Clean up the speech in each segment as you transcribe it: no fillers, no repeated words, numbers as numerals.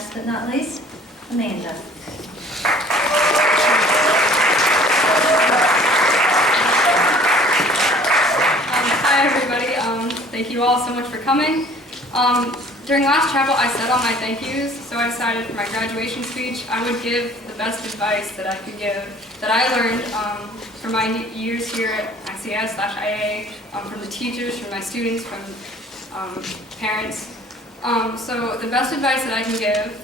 last but not least, Amanda. Hi everybody, thank you all so much for coming. During last chapel I said all my thank yous, so I decided for my graduation speech I would give the best advice that I could give, that I learned from my years here at ICS/IA, from the teachers, from my students, from parents. So the best advice that I can give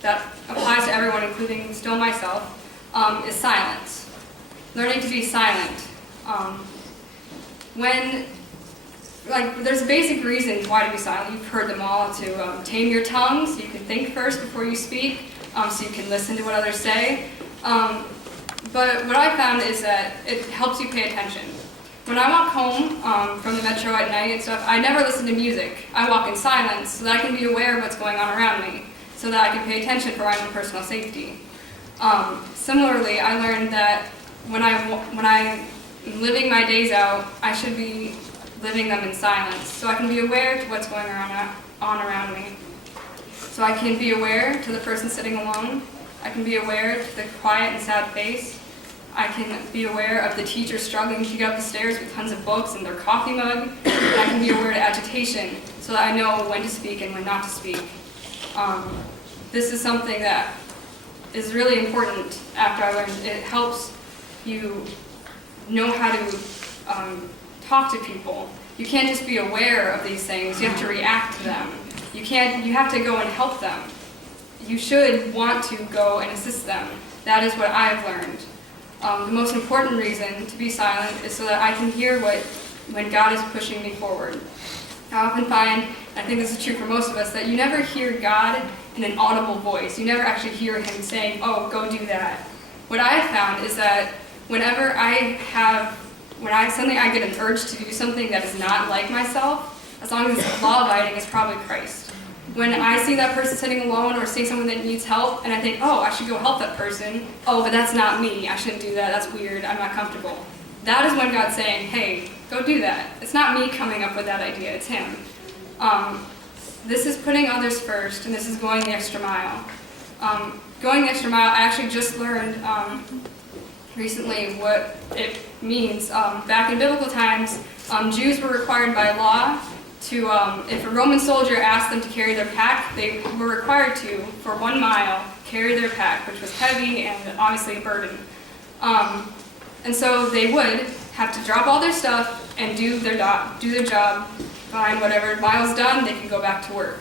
that applies to everyone, including still myself, is silence. Learning to be silent. There's basic reasons why to be silent. You've heard them all. To tame your tongue, so you can think first before you speak, so you can listen to what others say. But what I found is that it helps you pay attention. When I walk home from the metro at night and stuff, I never listen to music. I walk in silence so that I can be aware of what's going on around me, so that I can pay attention for my own personal safety. Similarly, I learned that when I'm living my days out, I should be living them in silence, so I can be aware to what's going on around me. So I can be aware to the person sitting alone. I can be aware to the quiet and sad face. I can be aware of the teacher struggling to get up the stairs with tons of books and their coffee mug. And I can be aware to agitation, so that I know when to speak and when not to speak. This is something that is really important after I learned. It helps you know how to talk to people. You can't just be aware of these things, you have to react to them. You have to go and help them. You should want to go and assist them. That is what I've learned. The most important reason to be silent is so that I can hear when God is pushing me forward. I often find, and I think this is true for most of us, that you never hear God in an audible voice. You never actually hear Him saying, "Oh, go do that." What I have found is that whenever suddenly I get an urge to do something that is not like myself, as long as it's law-abiding, it's probably Christ. When I see that person sitting alone or see someone that needs help, and I think, oh, I should go help that person. Oh, but that's not me. I shouldn't do that. That's weird. I'm not comfortable. That is when God's saying, hey, go do that. It's not me coming up with that idea. It's Him. This is putting others first, and this is going the extra mile. Going the extra mile, I actually just learned recently what it means. Back in biblical times, Jews were required by law to, if a Roman soldier asked them to carry their pack, they were required to, for 1 mile, carry their pack, which was heavy and obviously a burden. And so they would have to drop all their stuff and do their job, find whatever mile's done, they could go back to work.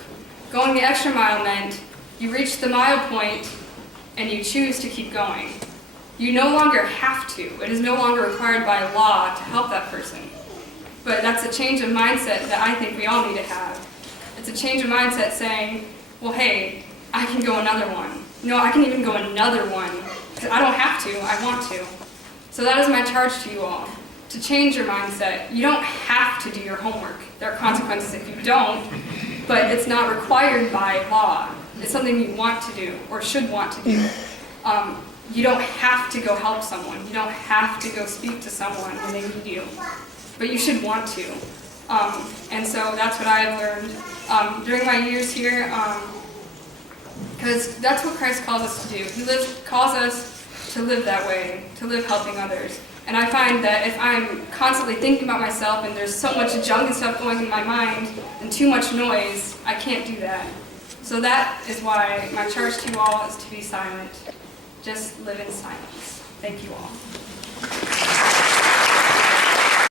Going the extra mile meant you reach the mile point and you choose to keep going. You no longer have to. It is no longer required by law to help that person. But that's a change of mindset that I think we all need to have. It's a change of mindset saying, well, hey, I can go another one. No, I can even go another one. Because I don't have to, I want to. So that is my charge to you all, to change your mindset. You don't have to do your homework. There are consequences if you don't, but it's not required by law. It's something you want to do, or should want to do. You don't have to go help someone. You don't have to go speak to someone when they need you. But you should want to. And so that's what I have learned during my years here, because that's what Christ calls us to do. He calls us to live that way, to live helping others. And I find that if I'm constantly thinking about myself and there's so much junk and stuff going in my mind and too much noise, I can't do that. So that is why my charge to you all is to be silent. Just live in silence. Thank you all.